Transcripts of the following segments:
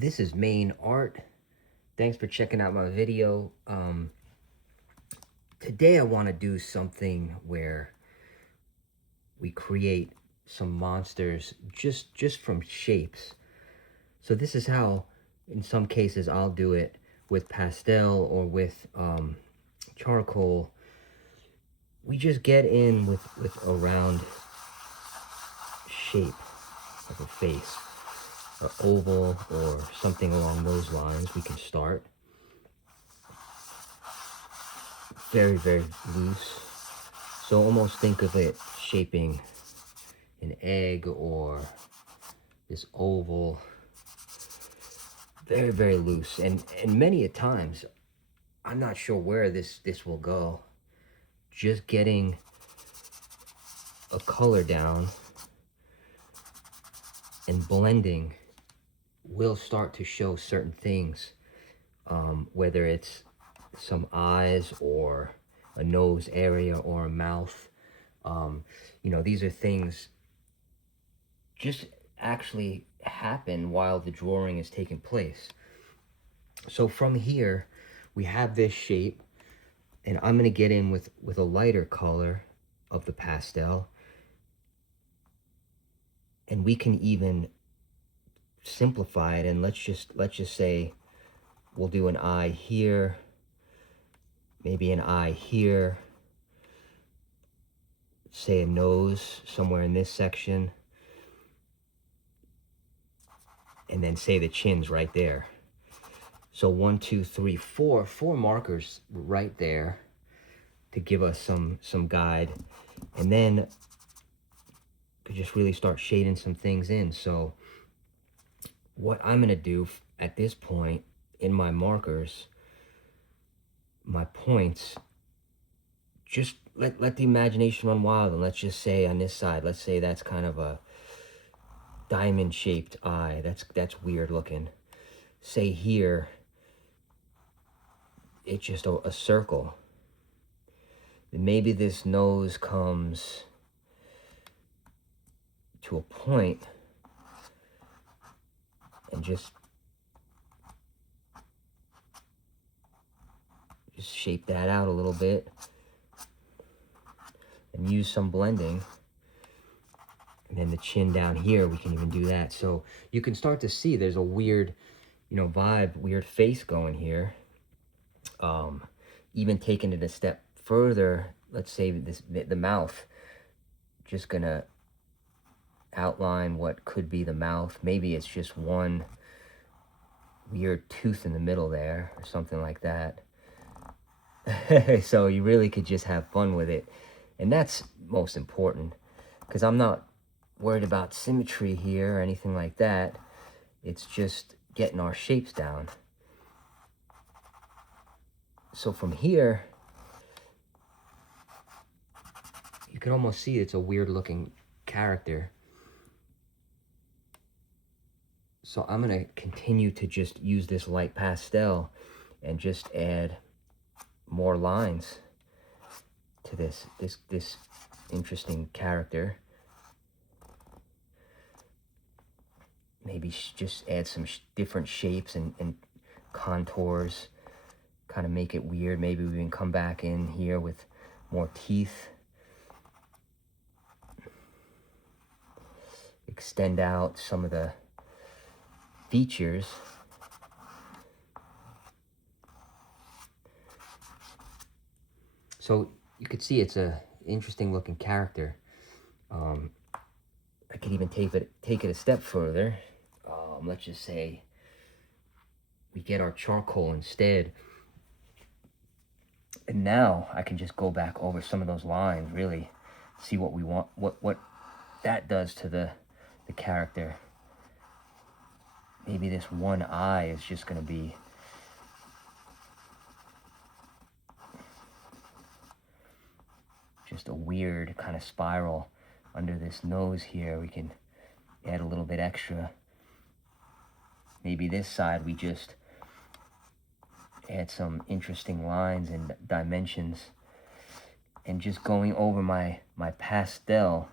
This is Main Art. Thanks for checking out my video. Today I want to do something where we create some monsters just from shapes. So this is how, in some cases, I'll do it with pastel or with charcoal. We just get in with a round shape of a face, or oval, or something along those lines. We can start very loose. So almost think of it shaping an egg or this oval. Very loose. And many a times, I'm not sure where this will go. Just getting a color down and blending will start to show certain things. Whether it's some eyes or a nose area or a mouth. You know, these are things just actually happen while the drawing is taking place. So from here, we have this shape, and I'm gonna get in with a lighter color of the pastel, and we can even simplify it. And let's just say we'll do an eye here, maybe an eye here, say a nose somewhere in this section, and then say the chin's right there. So 1, 2, 3, 4 markers right there to give us some guide, and then could just really start shading some things in. So what I'm gonna do at this point in my markers, my points, just let the imagination run wild. And let's just say on this side, let's say that's kind of a diamond shaped eye. That's weird looking. Say here, it's just a circle. And maybe this nose comes to a point and just shape that out a little bit and use some blending. And then the chin down here, we can even do that. So you can start to see there's a weird, you know, vibe, weird face going here. Even taking it a step further, let's say the mouth, just gonna outline what could be the mouth. Maybe it's just one weird tooth in the middle there or something like that. So you really could just have fun with it. And that's most important, because I'm not worried about symmetry here or anything like that. It's just getting our shapes down. So from here, you can almost see it's a weird looking character. So I'm gonna continue to just use this light pastel and just add more lines to this interesting character. Maybe just add some different shapes and contours, kind of make it weird. Maybe we can come back in here with more teeth. Extend out some of the features. So you could see it's a interesting looking character. I could even take it a step further. Let's just say we get our charcoal instead. And now I can just go back over some of those lines, really see what we want, what that does to the character. Maybe this one eye is just gonna be just a weird kind of spiral under this nose here. We can add a little bit extra. Maybe this side we just add some interesting lines and dimensions. And just going over my pastel,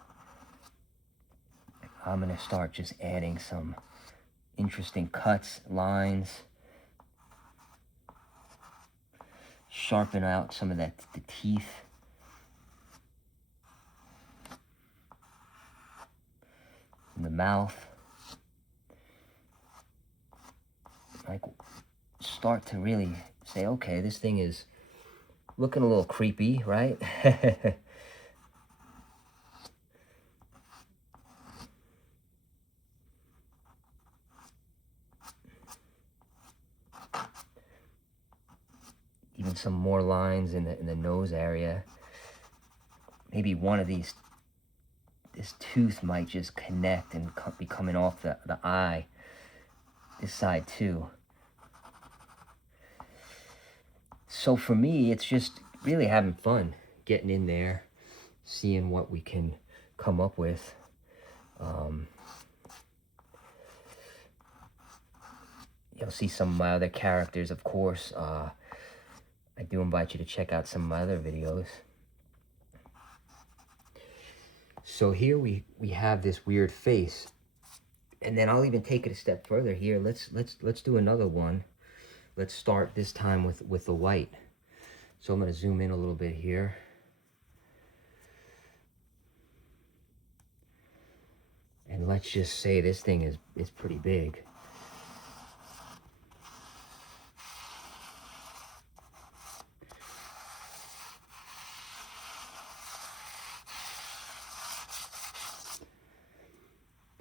I'm gonna start just adding some interesting cuts, lines. Sharpen out some of the teeth. In the mouth. Like, start to really say, okay, this thing is looking a little creepy, right? Even some more lines in the nose area. Maybe one of this tooth might just connect and be coming off the eye. This side too. So for me, it's just really having fun, getting in there, seeing what we can come up with. You'll see some of my other characters, of course. I do invite you to check out some of my other videos. So here we have this weird face, and then I'll even take it a step further here. Let's do another one. Let's start this time with the white. So I'm going to zoom in a little bit here. And let's just say this thing is pretty big.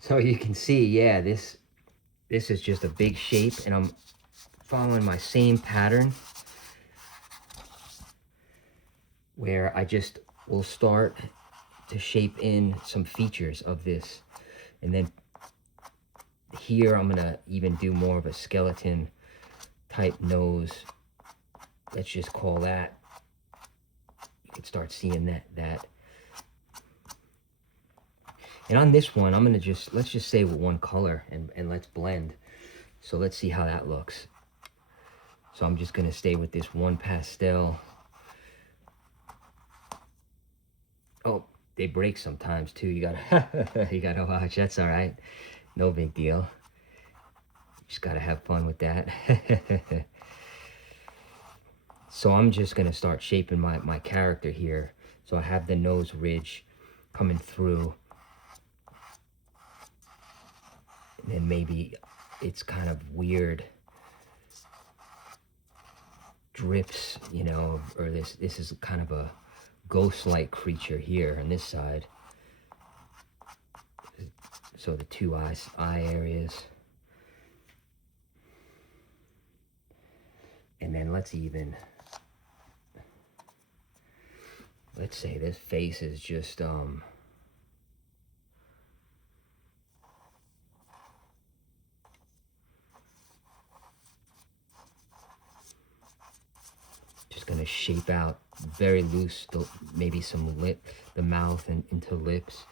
So you can see, yeah, this is just a big shape, and I'm following my same pattern where I just will start to shape in some features of this. And then here I'm gonna even do more of a skeleton type nose. Let's just call that. You can start seeing that. And on this one, I'm gonna let's just say with one color and let's blend. So let's see how that looks. So I'm just gonna stay with this one pastel. Oh, they break sometimes too. You gotta watch. That's all right. No big deal. Just gotta have fun with that. So I'm just gonna start shaping my character here. So I have the nose ridge coming through. And then maybe it's kind of weird drips, you know, or this is kind of a ghost-like creature here on this side. So the two eye areas. And then let's say this face is just gonna shape out very loose, maybe some the mouth and into lips.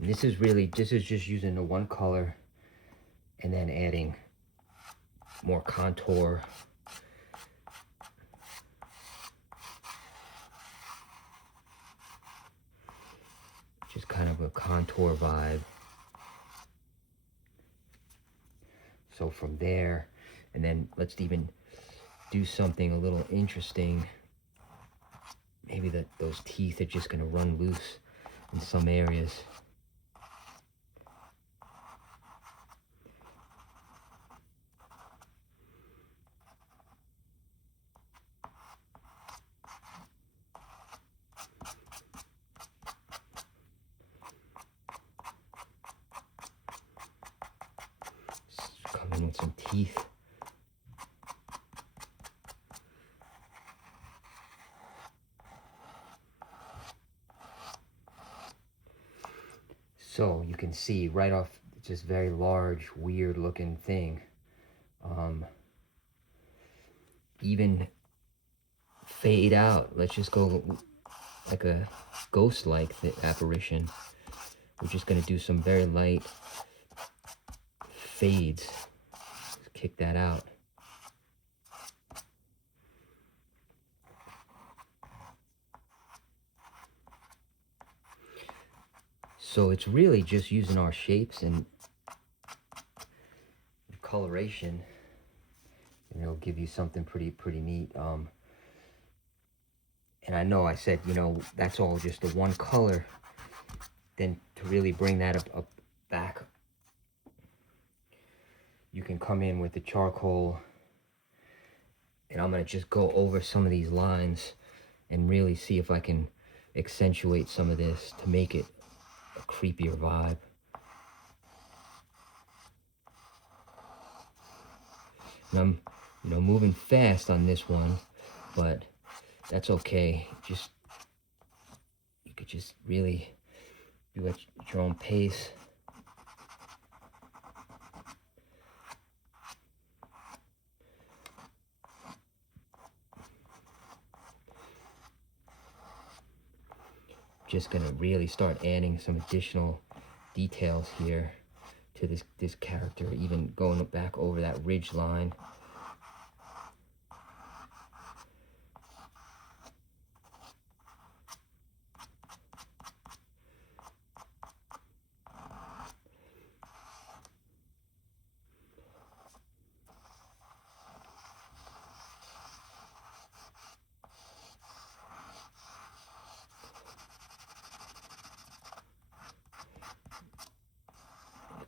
And this is just using the one color and then adding more contour. Just kind of a contour vibe. So from there, and then let's even do something a little interesting. Maybe those teeth are just gonna run loose in some areas. Come in with some teeth. So you can see right off, just very large, weird looking thing. Even fade out. Let's just go like a ghost-like apparition. We're just gonna do some very light fades. Kick that out. So it's really just using our shapes and coloration, and it'll give you something pretty neat. And I know I said, you know, that's all just the one color. Then to really bring that up back, you can come in with the charcoal, and I'm gonna just go over some of these lines and really see if I can accentuate some of this to make it a creepier vibe. And I'm, you know, moving fast on this one, but that's okay. Just, you could just really do at your own pace. Just gonna really start adding some additional details here to this character, even going back over that ridge line.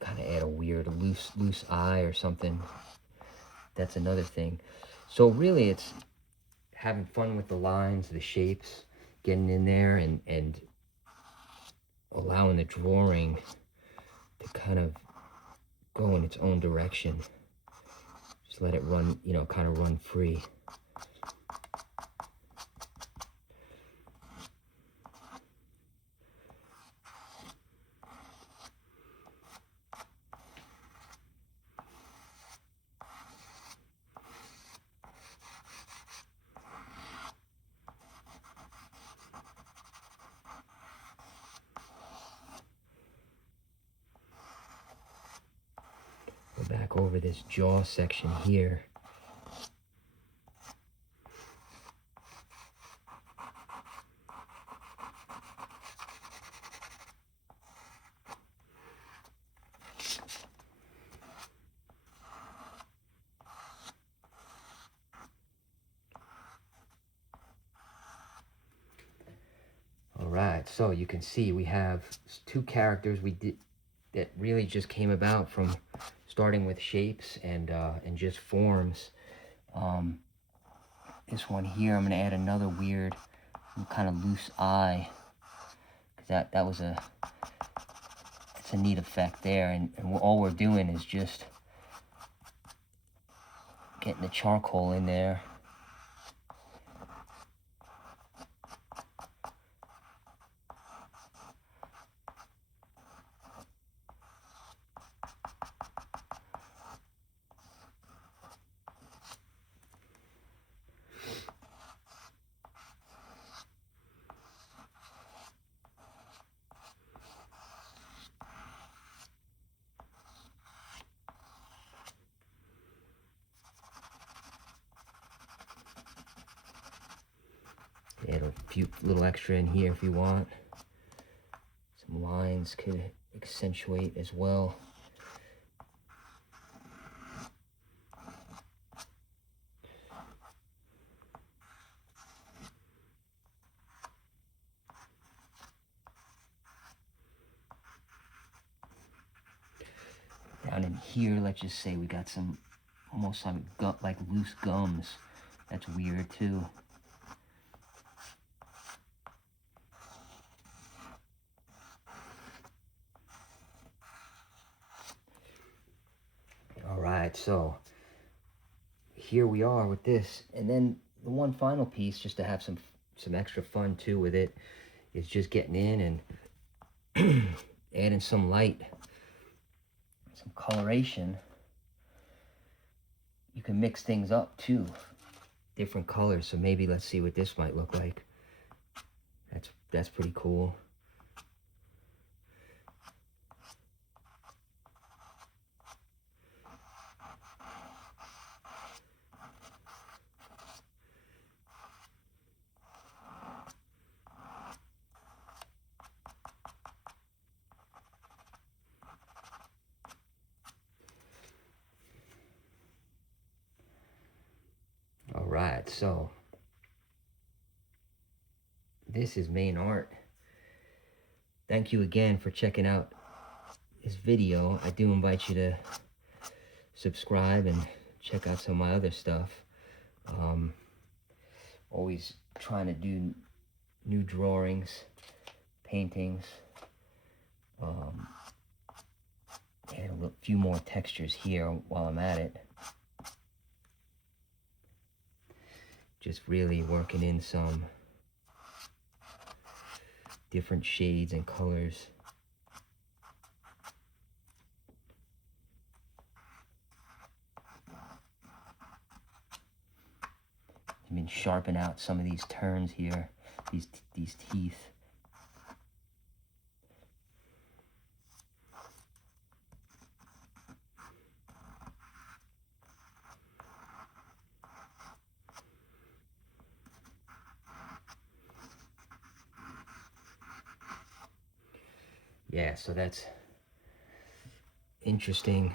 Kind of add a weird loose eye or something. That's another thing. So really it's having fun with the lines, the shapes, getting in there and allowing the drawing to kind of go in its own direction. Just let it run, you know, kind of run free. Go back over this jaw section here. Alright, so you can see we have two characters we did that really just came about from starting with shapes and just forms. This one here, I'm going to add another weird kind of loose eye. That was it's a neat effect there, and all we're doing is just getting the charcoal in there. Add a few little extra in here if you want. Some lines could accentuate as well. Down in here, let's just say we got some almost like loose gums. That's weird too. Alright, so here we are with this. And then the one final piece, just to have some extra fun too with it, is just getting in and adding some light, some coloration. You can mix things up too, different colors. So maybe let's see what this might look like. That's pretty cool. right, so this is main art. Thank you again for checking out this video. I do invite you to subscribe and check out some of my other stuff. Always trying to do new drawings, paintings, add a few more textures here while I'm at it. Just really working in some different shades and colors. I mean, sharpen out some of these turns here, these teeth. Yeah, so that's interesting.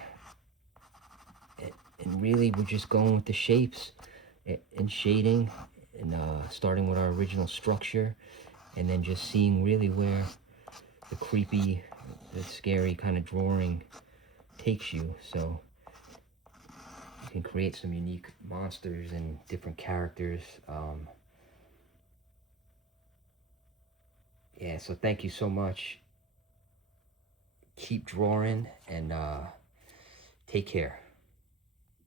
And really, we're just going with the shapes and shading, and starting with our original structure, and then just seeing really where the creepy, the scary kind of drawing takes you. So you can create some unique monsters and different characters. Yeah, so thank you so much. Keep drawing, and take care.